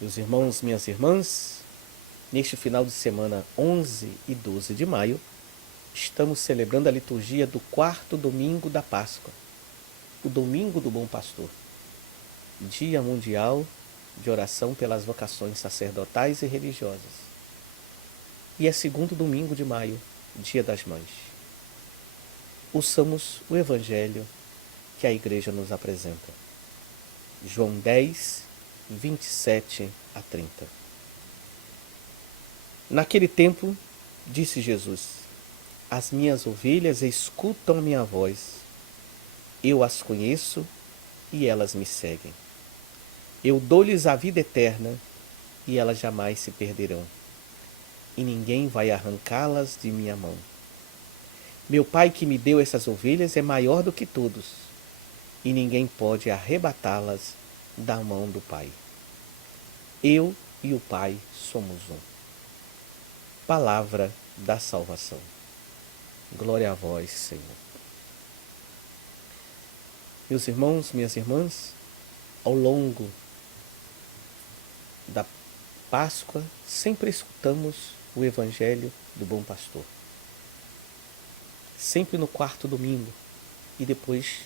Meus irmãos, minhas irmãs, neste final de semana 11 e 12 de maio, estamos celebrando a liturgia do quarto domingo da Páscoa, o Domingo do Bom Pastor, Dia Mundial de Oração pelas Vocações Sacerdotais e Religiosas. E é segundo domingo de maio, Dia das Mães. Ouçamos o Evangelho que a Igreja nos apresenta. João 10, 27 a 30. Naquele tempo, disse Jesus: As minhas ovelhas escutam a minha voz. Eu as conheço e elas me seguem. Eu dou-lhes a vida eterna e elas jamais se perderão. E ninguém vai arrancá-las de minha mão. Meu Pai que me deu essas ovelhas é maior do que todos, e ninguém pode arrebatá-las da mão do Pai. Eu e o Pai somos um. Palavra da salvação. Glória a vós, Senhor. Meus irmãos, minhas irmãs, ao longo da Páscoa, sempre escutamos o Evangelho do Bom Pastor. Sempre no quarto domingo. E depois,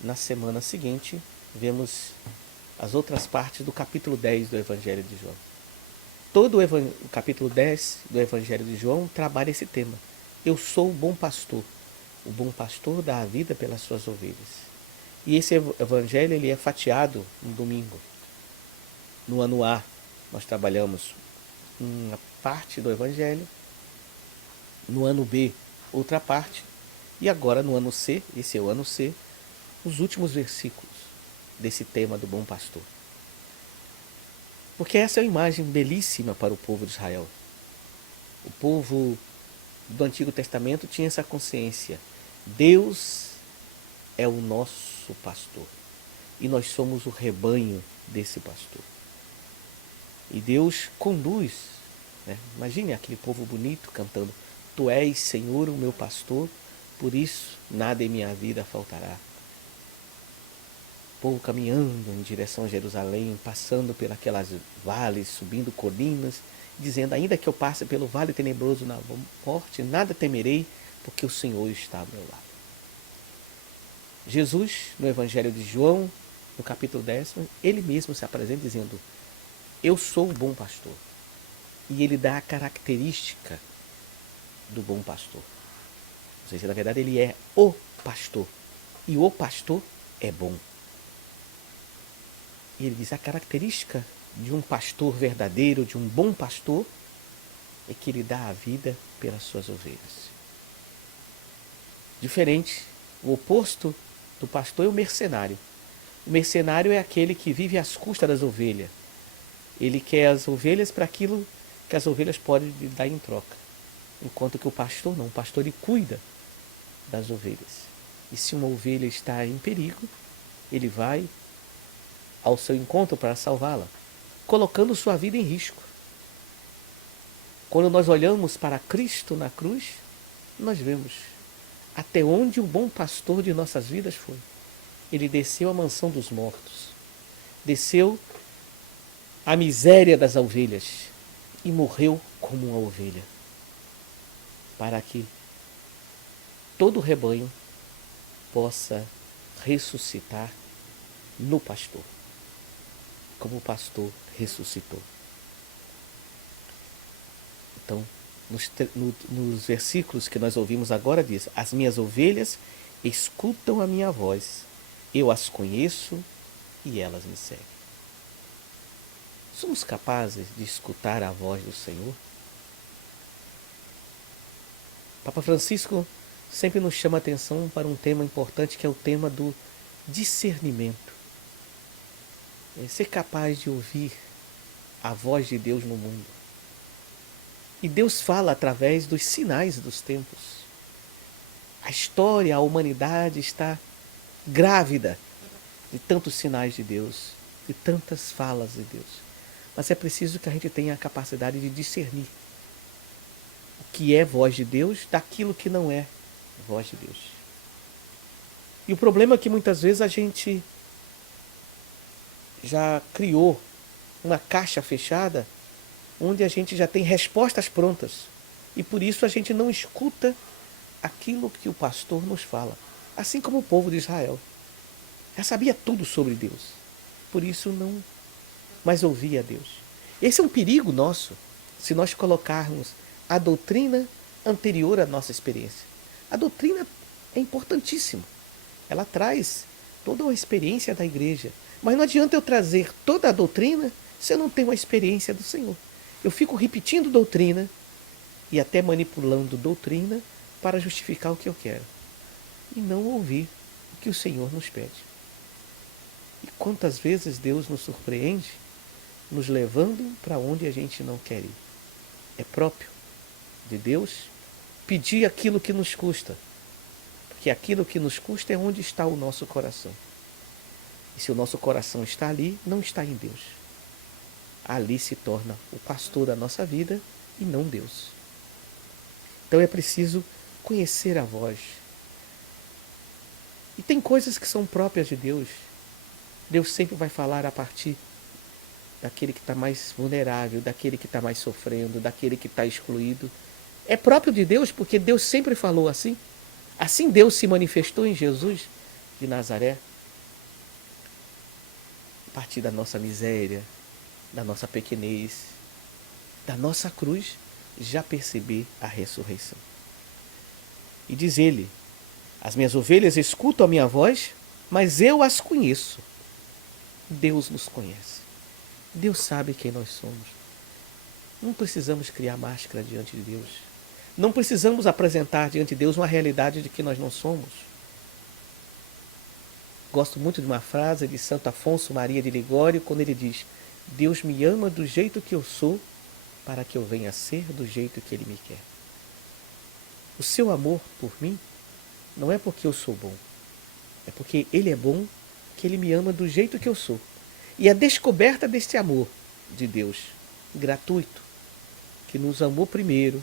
na semana seguinte, vemos as outras partes do capítulo 10 do Evangelho de João. Todo o capítulo 10 do Evangelho de João trabalha esse tema. Eu sou o bom pastor. O bom pastor dá a vida pelas suas ovelhas. E esse evangelho ele é fatiado no domingo. No ano A, nós trabalhamos uma parte do evangelho. No ano B, outra parte. E agora no ano C, esse é o ano C, os últimos versículos desse tema do bom pastor. Porque essa é uma imagem belíssima para o povo de Israel. O povo do Antigo Testamento tinha essa consciência. Deus é o nosso pastor. E nós somos o rebanho desse pastor. E Deus conduz. Né? Imagine aquele povo bonito cantando: Tu és, Senhor, o meu pastor, por isso nada em minha vida faltará. O povo caminhando em direção a Jerusalém, passando por aquelas vales, subindo colinas, dizendo: ainda que eu passe pelo vale tenebroso na morte, nada temerei, porque o Senhor está ao meu lado. Jesus, no Evangelho de João, no capítulo 10, ele mesmo se apresenta dizendo: eu sou o bom pastor. E ele dá a característica do bom pastor. Ou seja, na verdade ele é o pastor. E o pastor é bom. E ele diz: a característica de um pastor verdadeiro, de um bom pastor, é que ele dá a vida pelas suas ovelhas. Diferente, o oposto do pastor é o mercenário. O mercenário é aquele que vive às custas das ovelhas. Ele quer as ovelhas para aquilo que as ovelhas podem lhe dar em troca. Enquanto que o pastor não. O pastor ele cuida das ovelhas. E se uma ovelha está em perigo, ele vai ao seu encontro para salvá-la, colocando sua vida em risco. Quando nós olhamos para Cristo na cruz, nós vemos até onde o bom pastor de nossas vidas foi. Ele desceu à mansão dos mortos, desceu à miséria das ovelhas e morreu como uma ovelha, para que todo o rebanho possa ressuscitar no pastor, como o pastor ressuscitou. Então, nos versículos que nós ouvimos agora diz: as minhas ovelhas escutam a minha voz, eu as conheço e elas me seguem. Somos capazes de escutar a voz do Senhor? Papa Francisco sempre nos chama a atenção para um tema importante, que é o tema do discernimento. É ser capaz de ouvir a voz de Deus no mundo. E Deus fala através dos sinais dos tempos. A história, a humanidade está grávida de tantos sinais de Deus, de tantas falas de Deus. Mas é preciso que a gente tenha a capacidade de discernir o que é voz de Deus daquilo que não é voz de Deus. E o problema é que muitas vezes a gente já criou uma caixa fechada onde a gente já tem respostas prontas. E por isso a gente não escuta aquilo que o pastor nos fala. Assim como o povo de Israel. Já sabia tudo sobre Deus. Por isso não mais ouvia a Deus. Esse é um perigo nosso, se nós colocarmos a doutrina anterior à nossa experiência. A doutrina é importantíssima. Ela traz toda a experiência da igreja. Mas não adianta eu trazer toda a doutrina se eu não tenho a experiência do Senhor. Eu fico repetindo doutrina e até manipulando doutrina para justificar o que eu quero. E não ouvir o que o Senhor nos pede. E quantas vezes Deus nos surpreende, nos levando para onde a gente não quer ir. É próprio de Deus pedir aquilo que nos custa. Porque aquilo que nos custa é onde está o nosso coração. E se o nosso coração está ali, não está em Deus. Ali se torna o pastor da nossa vida e não Deus. Então é preciso conhecer a voz. E tem coisas que são próprias de Deus. Deus sempre vai falar a partir daquele que está mais vulnerável, daquele que está mais sofrendo, daquele que está excluído. É próprio de Deus, porque Deus sempre falou assim. Assim Deus se manifestou em Jesus de Nazaré. A partir da nossa miséria, da nossa pequenez, da nossa cruz, já perceber a ressurreição. E diz ele: as minhas ovelhas escutam a minha voz, mas eu as conheço. Deus nos conhece. Deus sabe quem nós somos. Não precisamos criar máscara diante de Deus. Não precisamos apresentar diante de Deus uma realidade de que nós não somos. Gosto muito de uma frase de Santo Afonso Maria de Ligório, quando ele diz: Deus me ama do jeito que eu sou, para que eu venha a ser do jeito que Ele me quer. O seu amor por mim não é porque eu sou bom, é porque Ele é bom, que Ele me ama do jeito que eu sou. E a descoberta deste amor de Deus, gratuito, que nos amou primeiro,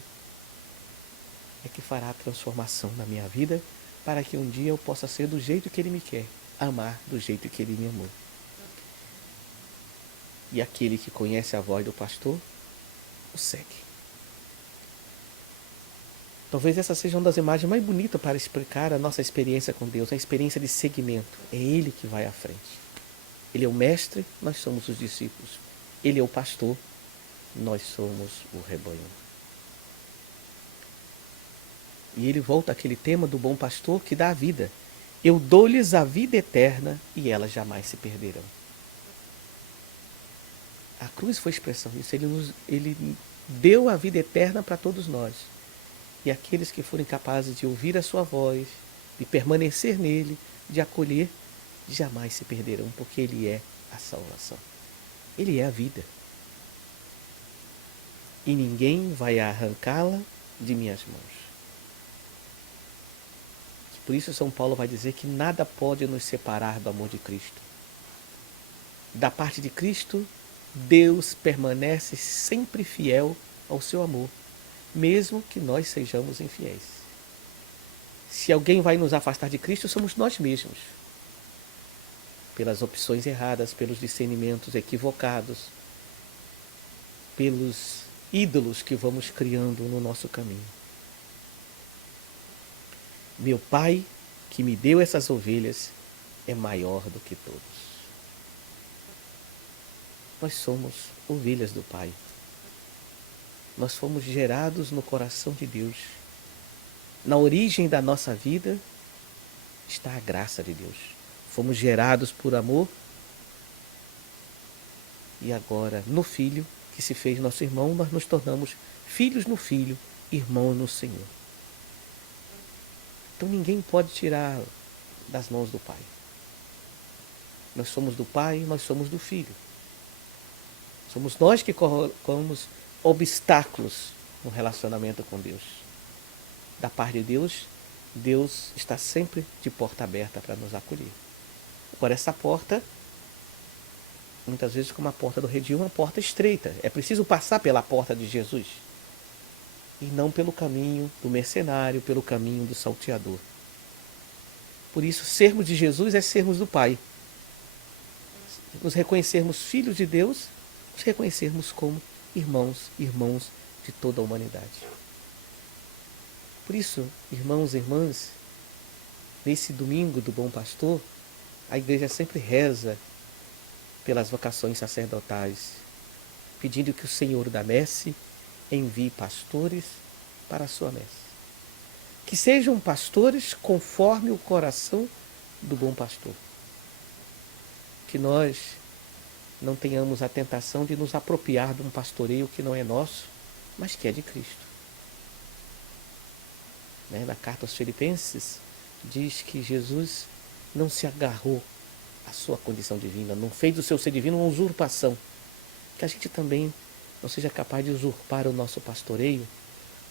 é que fará a transformação na minha vida, para que um dia eu possa ser do jeito que Ele me quer, amar do jeito que Ele me amou. E aquele que conhece a voz do pastor, o segue. Talvez essa seja uma das imagens mais bonitas para explicar a nossa experiência com Deus, a experiência de seguimento. É Ele que vai à frente. Ele é o mestre, nós somos os discípulos. Ele é o pastor, nós somos o rebanho. E ele volta àquele tema do bom pastor que dá a vida. Eu dou-lhes a vida eterna e elas jamais se perderão. A cruz foi expressão disso. Ele deu a vida eterna para todos nós. E aqueles que forem capazes de ouvir a sua voz, de permanecer nele, de acolher, jamais se perderão, porque Ele é a salvação. Ele é a vida. E ninguém vai arrancá-la de minhas mãos. Por isso São Paulo vai dizer que nada pode nos separar do amor de Cristo. Da parte de Cristo, Deus permanece sempre fiel ao seu amor, mesmo que nós sejamos infiéis. Se alguém vai nos afastar de Cristo, somos nós mesmos. Pelas opções erradas, pelos discernimentos equivocados, pelos ídolos que vamos criando no nosso caminho. Meu Pai, que me deu essas ovelhas, é maior do que todos. Nós somos ovelhas do Pai. Nós fomos gerados no coração de Deus. Na origem da nossa vida está a graça de Deus. Fomos gerados por amor e agora no Filho, que se fez nosso irmão, nós nos tornamos filhos no Filho, irmãos no Senhor. Então ninguém pode tirar das mãos do Pai. Nós somos do Pai, nós somos do Filho. Somos nós que colocamos obstáculos no relacionamento com Deus. Da parte de Deus, Deus está sempre de porta aberta para nos acolher. Agora essa porta, muitas vezes como a porta do redil, é uma porta estreita. É preciso passar pela porta de Jesus. E não pelo caminho do mercenário, pelo caminho do salteador. Por isso, sermos de Jesus é sermos do Pai. Nos reconhecermos filhos de Deus nos reconhecermos como irmãos de toda a humanidade. Por isso, irmãos e irmãs, nesse domingo do Bom Pastor, a igreja sempre reza pelas vocações sacerdotais, pedindo que o Senhor da Messe envie pastores para a sua messe. Que sejam pastores conforme o coração do bom pastor. Que nós não tenhamos a tentação de nos apropriar de um pastoreio que não é nosso, mas que é de Cristo. Na carta aos Filipenses, diz que Jesus não se agarrou à sua condição divina, não fez do seu ser divino uma usurpação. Que a gente também não seja capaz de usurpar o nosso pastoreio,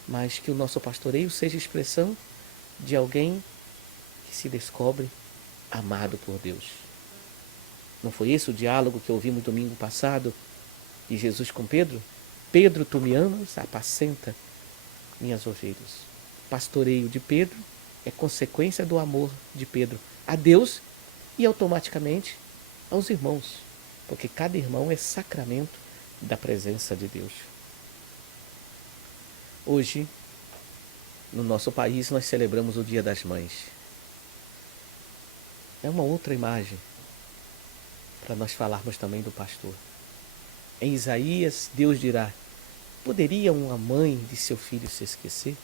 mas que o nosso pastoreio seja expressão de alguém que se descobre amado por Deus. Não foi esse o diálogo que ouvimos domingo passado de Jesus com Pedro? Pedro, tu me amas? Apacenta minhas ovelhas. O pastoreio de Pedro é consequência do amor de Pedro a Deus e automaticamente aos irmãos, porque cada irmão é sacramento da presença de Deus. Hoje, no nosso país, nós celebramos o Dia das Mães. É uma outra imagem para nós falarmos também do pastor. Em Isaías, Deus dirá: poderia uma mãe de seu filho se esquecer?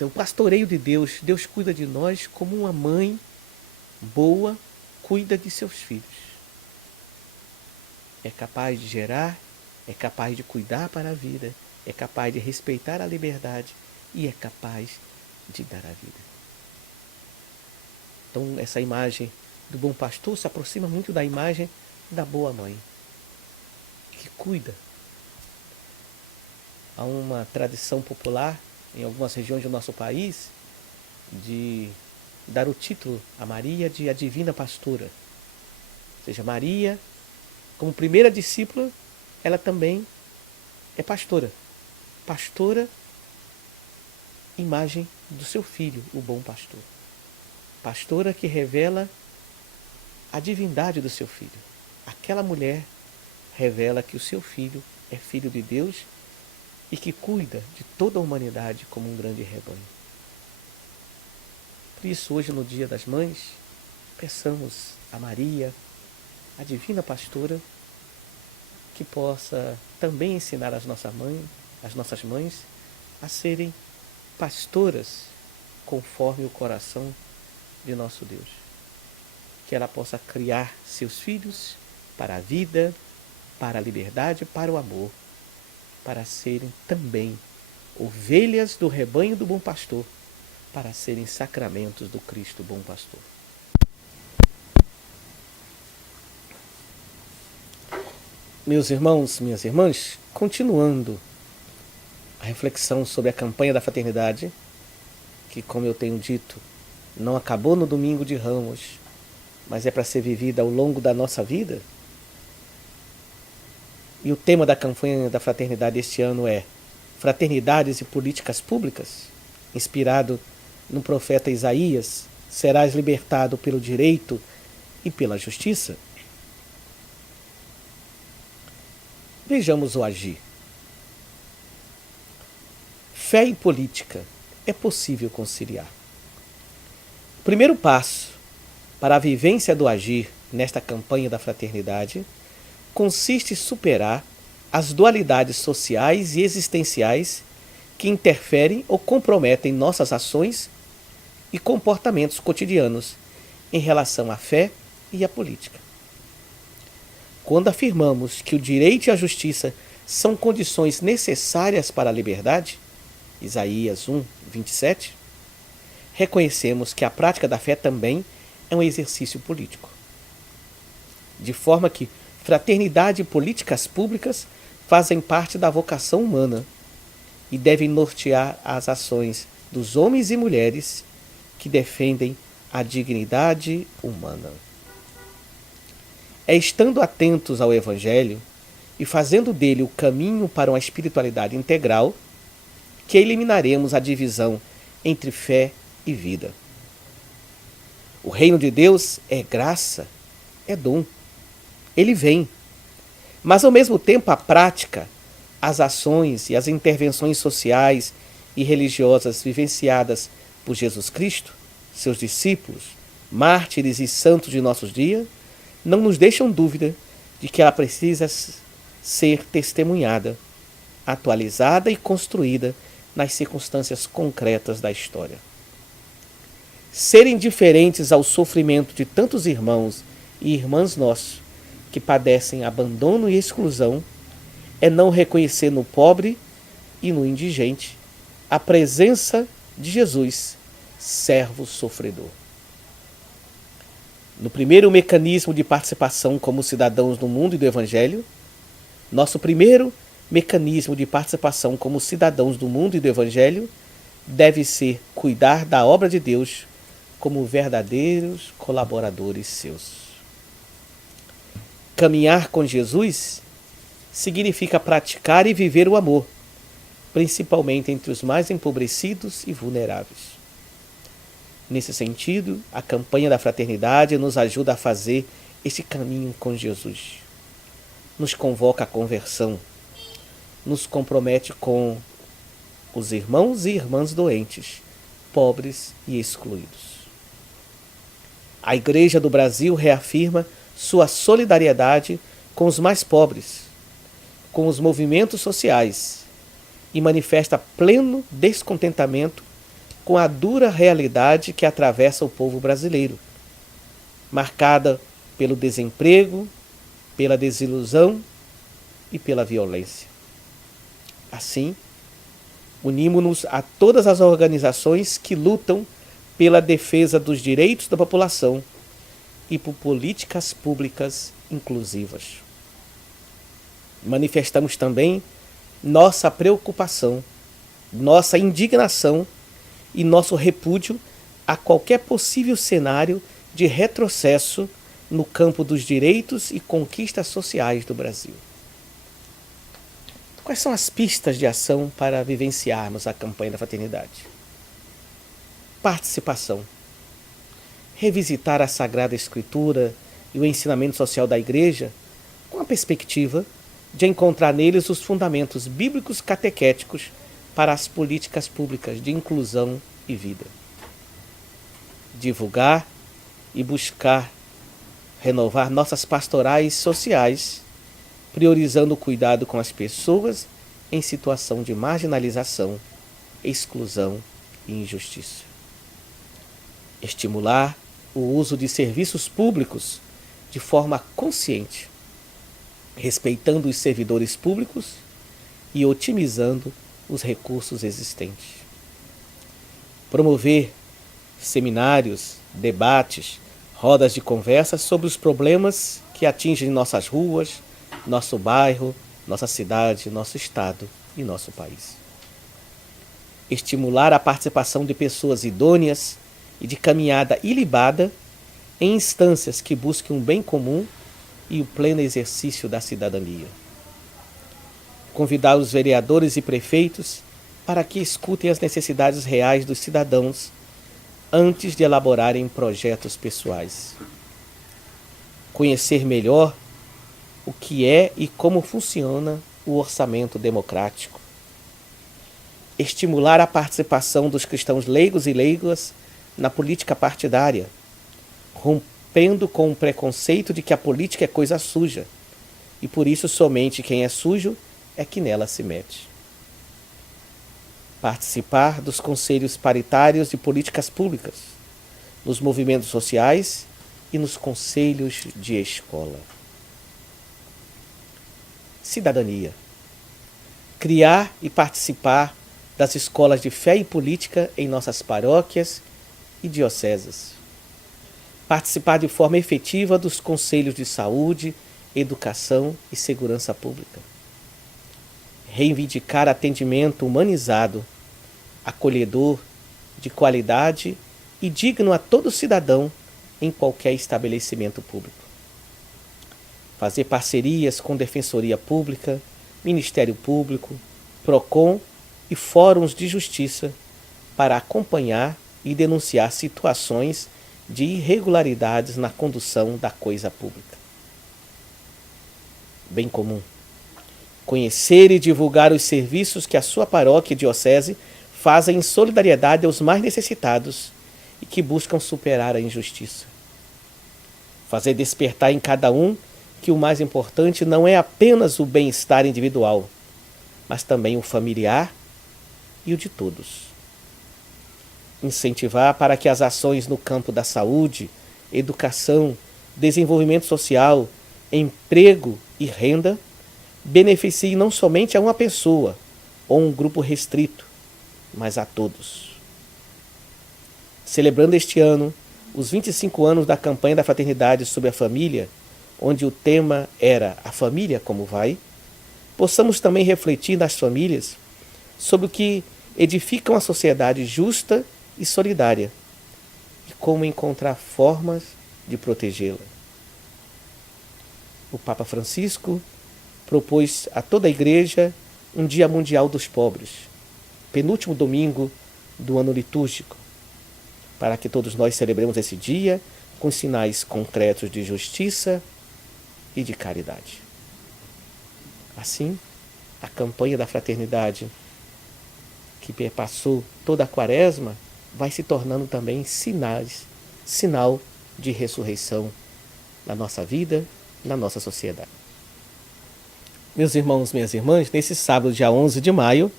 O pastoreio de Deus, Deus cuida de nós como uma mãe boa cuida de seus filhos. É capaz de gerar, é capaz de cuidar para a vida, é capaz de respeitar a liberdade e é capaz de dar a vida. Então, essa imagem do bom pastor se aproxima muito da imagem da boa mãe, que cuida. Há uma tradição popular em algumas regiões do nosso país de dar o título a Maria de a Divina Pastora. Ou seja, Maria, como primeira discípula, ela também é pastora. Pastora, imagem do seu filho, o bom pastor. Pastora que revela a divindade do seu filho. Aquela mulher revela que o seu filho é filho de Deus e que cuida de toda a humanidade como um grande rebanho. Por isso, hoje, no Dia das Mães, peçamos a Maria, a Divina Pastora, que possa também ensinar as nossas mães, a serem pastoras conforme o coração de nosso Deus. Que ela possa criar seus filhos para a vida, para a liberdade, para o amor, para serem também ovelhas do rebanho do bom pastor, para serem sacramentos do Cristo bom pastor. Meus irmãos, minhas irmãs, continuando a reflexão sobre a campanha da fraternidade, que, como eu tenho dito, não acabou no domingo de Ramos, mas é para ser vivida ao longo da nossa vida. E o tema da campanha da fraternidade este ano é Fraternidades e Políticas Públicas, inspirado no profeta Isaías: serás libertado pelo direito e pela justiça. Vejamos o agir. Fé e política é possível conciliar. O primeiro passo para a vivência do agir nesta campanha da fraternidade consiste em superar as dualidades sociais e existenciais que interferem ou comprometem nossas ações e comportamentos cotidianos em relação à fé e à política. Quando afirmamos que o direito e a justiça são condições necessárias para a liberdade, Isaías 1, 27, reconhecemos que a prática da fé também é um exercício político. De forma que fraternidade e políticas públicas fazem parte da vocação humana e devem nortear as ações dos homens e mulheres que defendem a dignidade humana. É estando atentos ao Evangelho e fazendo dele o caminho para uma espiritualidade integral que eliminaremos a divisão entre fé e vida. O reino de Deus é graça, é dom. Ele vem. Mas, ao mesmo tempo, a prática, as ações e as intervenções sociais e religiosas vivenciadas por Jesus Cristo, seus discípulos, mártires e santos de nossos dias, não nos deixam dúvida de que ela precisa ser testemunhada, atualizada e construída nas circunstâncias concretas da história. Ser indiferentes ao sofrimento de tantos irmãos e irmãs nossos que padecem abandono e exclusão é não reconhecer no pobre e no indigente a presença de Jesus, servo sofredor. No primeiro mecanismo de participação como cidadãos do mundo e do Evangelho, nosso primeiro mecanismo de participação como cidadãos do mundo e do Evangelho deve ser cuidar da obra de Deus como verdadeiros colaboradores seus. Caminhar com Jesus significa praticar e viver o amor, principalmente entre os mais empobrecidos e vulneráveis. Nesse sentido, a campanha da fraternidade nos ajuda a fazer este caminho com Jesus. Nos convoca à conversão, nos compromete com os irmãos e irmãs doentes, pobres e excluídos. A Igreja do Brasil reafirma sua solidariedade com os mais pobres, com os movimentos sociais e manifesta pleno descontentamento com a dura realidade que atravessa o povo brasileiro, marcada pelo desemprego, pela desilusão e pela violência. Assim, unimos-nos a todas as organizações que lutam pela defesa dos direitos da população e por políticas públicas inclusivas. Manifestamos também nossa preocupação, nossa indignação e nosso repúdio a qualquer possível cenário de retrocesso no campo dos direitos e conquistas sociais do Brasil. Quais são as pistas de ação para vivenciarmos a campanha da fraternidade? Participação. Revisitar a Sagrada Escritura e o ensinamento social da Igreja com a perspectiva de encontrar neles os fundamentos bíblicos catequéticos para as políticas públicas de inclusão e vida. Divulgar e buscar renovar nossas pastorais sociais, priorizando o cuidado com as pessoas em situação de marginalização, exclusão e injustiça. Estimular o uso de serviços públicos de forma consciente, respeitando os servidores públicos e otimizando os recursos existentes. Promover seminários, debates, rodas de conversa sobre os problemas que atingem nossas ruas, nosso bairro, nossa cidade, nosso estado e nosso país. Estimular a participação de pessoas idôneas e de caminhada ilibada em instâncias que busquem um bem comum e o pleno exercício da cidadania. Convidar os vereadores e prefeitos para que escutem as necessidades reais dos cidadãos antes de elaborarem projetos pessoais. Conhecer melhor o que é e como funciona o orçamento democrático. Estimular a participação dos cristãos leigos e leigas na política partidária, rompendo com o preconceito de que a política é coisa suja e por isso somente quem é sujo é que nela se mete. Participar dos conselhos paritários de políticas públicas, nos movimentos sociais e nos conselhos de escola. Cidadania. Criar e participar das escolas de fé e política em nossas paróquias e dioceses. Participar de forma efetiva dos conselhos de saúde, educação e segurança pública. Reivindicar atendimento humanizado, acolhedor, de qualidade e digno a todo cidadão em qualquer estabelecimento público. Fazer parcerias com Defensoria Pública, Ministério Público, PROCON e fóruns de justiça para acompanhar e denunciar situações de irregularidades na condução da coisa pública. bem comum. Conhecer e divulgar os serviços que a sua paróquia e diocese fazem em solidariedade aos mais necessitados e que buscam superar a injustiça. Fazer despertar em cada um que o mais importante não é apenas o bem-estar individual, mas também o familiar e o de todos. Incentivar para que as ações no campo da saúde, educação, desenvolvimento social, emprego e renda beneficiem não somente a uma pessoa ou um grupo restrito, mas a todos. Celebrando este ano os 25 anos da campanha da Fraternidade sobre a Família, onde o tema era A Família Como Vai, possamos também refletir nas famílias sobre o que edifica uma sociedade justa e solidária e como encontrar formas de protegê-la. O Papa Francisco propôs a toda a Igreja um Dia Mundial dos Pobres, penúltimo domingo do ano litúrgico, para que todos nós celebremos esse dia com sinais concretos de justiça e de caridade. Assim, a campanha da fraternidade que perpassou toda a quaresma vai se tornando também sinal de ressurreição na nossa vida, na nossa sociedade. Meus irmãos, minhas irmãs, nesse sábado, dia 11 de maio,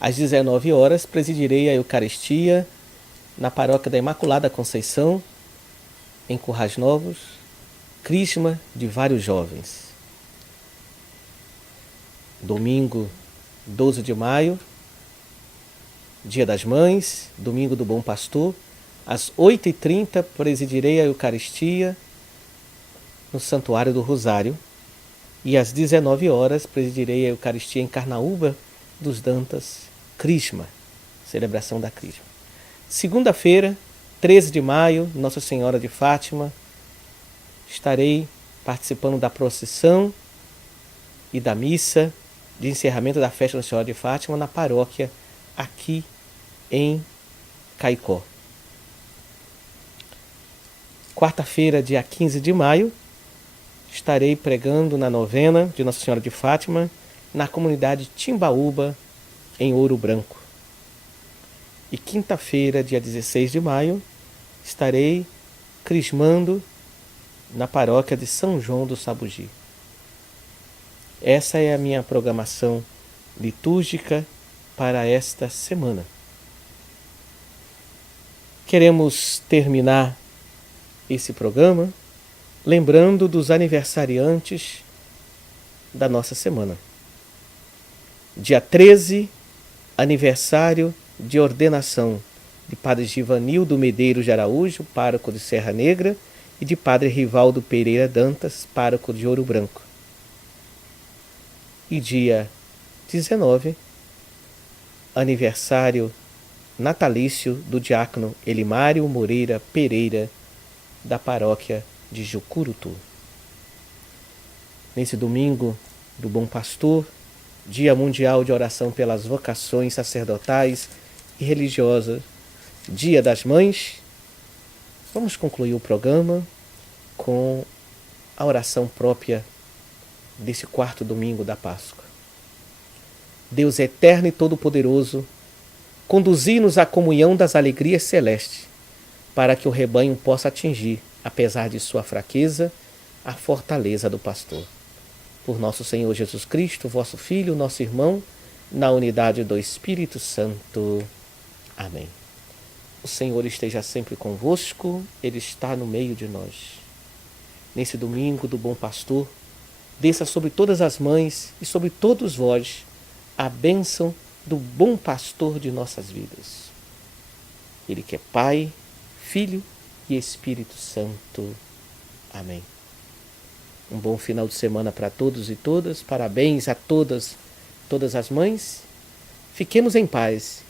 às 19 horas, presidirei a Eucaristia na Paróquia da Imaculada Conceição, em Currais Novos, crisma de vários jovens. Domingo, 12 de maio, Dia das Mães, Domingo do Bom Pastor, às 8h30 presidirei a Eucaristia no Santuário do Rosário e às 19 horas presidirei a Eucaristia em Carnaúba dos Dantas, Crisma, celebração da Crisma. Segunda-feira, 13 de maio, Nossa Senhora de Fátima, estarei participando da procissão e da missa de encerramento da festa Nossa Senhora de Fátima na paróquia aqui em Caicó. Quarta-feira, dia 15 de maio, estarei pregando na novena de Nossa Senhora de Fátima na comunidade Timbaúba, em Ouro Branco. E quinta-feira, dia 16 de maio, estarei crismando na paróquia de São João do Sabugi. Essa é a minha programação litúrgica para esta semana. Queremos terminar esse programa lembrando dos aniversariantes da nossa semana. Dia 13, aniversário de ordenação de Padre Givanildo Medeiros de Araújo, pároco de Serra Negra, e de Padre Rivaldo Pereira Dantas, pároco de Ouro Branco. E dia 19, aniversário natalício do diácono Elimário Moreira Pereira, da paróquia de Jucurutu. Nesse domingo do Bom Pastor, Dia Mundial de Oração pelas Vocações Sacerdotais e Religiosas, Dia das Mães, vamos concluir o programa com a oração própria desse quarto domingo da Páscoa. Deus eterno e todo-poderoso, conduzi-nos à comunhão das alegrias celestes, para que o rebanho possa atingir, apesar de sua fraqueza, a fortaleza do pastor. Por nosso Senhor Jesus Cristo, vosso Filho, nosso irmão, na unidade do Espírito Santo. Amém. O Senhor esteja sempre convosco, Ele está no meio de nós. Nesse domingo do Bom Pastor, desça sobre todas as mães e sobre todos vós a bênção do Bom Pastor de nossas vidas. Ele que é Pai, Filho e Espírito Santo. Amém. Um bom final de semana para todos e todas. Parabéns a todas as mães. Fiquemos em paz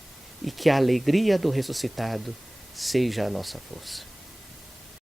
e que a alegria do ressuscitado seja a nossa força.